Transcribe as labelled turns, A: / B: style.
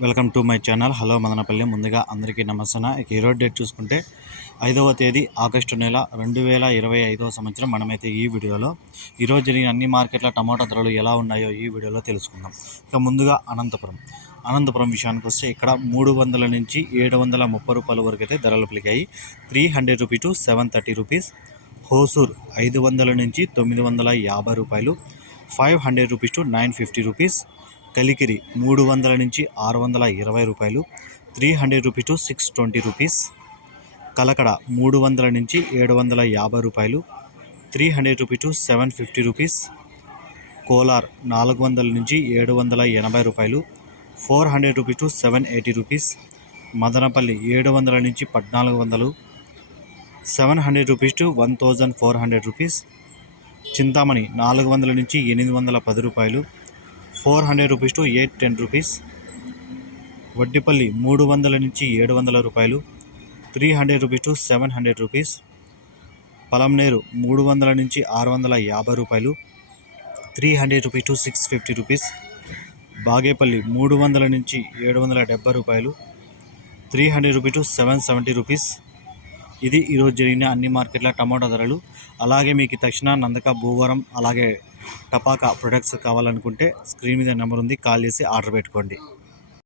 A: Welcome to my channel. Hello Madanapalle. ముందుగా అందరికీ నమస్తే ఇక ఈరోజు డేట్ చూసుకుంటే ఐదవ తేదీ ఆగస్టు నెల రెండు వేల ఇరవై ఐదవ సంవత్సరం. మనమైతే ఈ వీడియోలో ఈరోజు జరిగిన అన్ని మార్కెట్ల టమాటా ధరలు ఎలా ఉన్నాయో ఈ వీడియోలో తెలుసుకుందాం. ఇక ముందుగా అనంతపురం. అనంతపురం విషయానికి వస్తే ఇక్కడ మూడు వందల నుంచి ఏడు వందల ముప్పై రూపాయల వరకు అయితే ధరలు పలికాయి. Three hundred rupee to seven thirty rupees. Hosur ఐదు వందల నుంచి తొమ్మిది వందల యాభై రూపాయలు. Five hundred rupees to nine fifty rupees. Kalikiri మూడు వందల నుంచి ఆరు వందల ఇరవై రూపాయలు three hundred rupees to six twenty rupees. Kalakada మూడు వందల నుంచి ఏడు వందల యాభై రూపాయలు three hundred rupees to seven fifty rupees. Kolar నాలుగు వందల నుంచి ఏడు వందల ఎనభై రూపాయలు four hundred rupees to seven eighty rupees. Madanapalle ఏడు వందల నుంచి పద్నాలుగు వందలు seven hundred rupees to one thousand four hundred rupees. Chintamani నాలుగు వందల నుంచి ఎనిమిది వందల పది రూపాయలు four hundred rupees to eight ten rupees. Vaddipalli మూడు వందల నుంచి ఏడు వందల రూపాయలు three hundred rupees to seven hundred rupees. Palamaner మూడు వందల నుంచి ఆరు వందల యాభై రూపాయలు three hundred rupees to six fifty rupees. Bagepalli మూడు వందల నుంచి ఏడు వందల డెబ్బై రూపాయలు three hundred rupees to seven seventy rupees. ఇది ఈరోజు జరిగిన అన్ని మార్కెట్ల టమాటా ధరలు. అలాగే మీకు తక్షణ నందక భూవరం అలాగే టపాకా ప్రొడక్ట్స్ కావాలనుకుంటే స్క్రీన్ మీద నెంబర్ ఉంది. కాల్ చేసి ఆర్డర్ పెట్టుకోండి.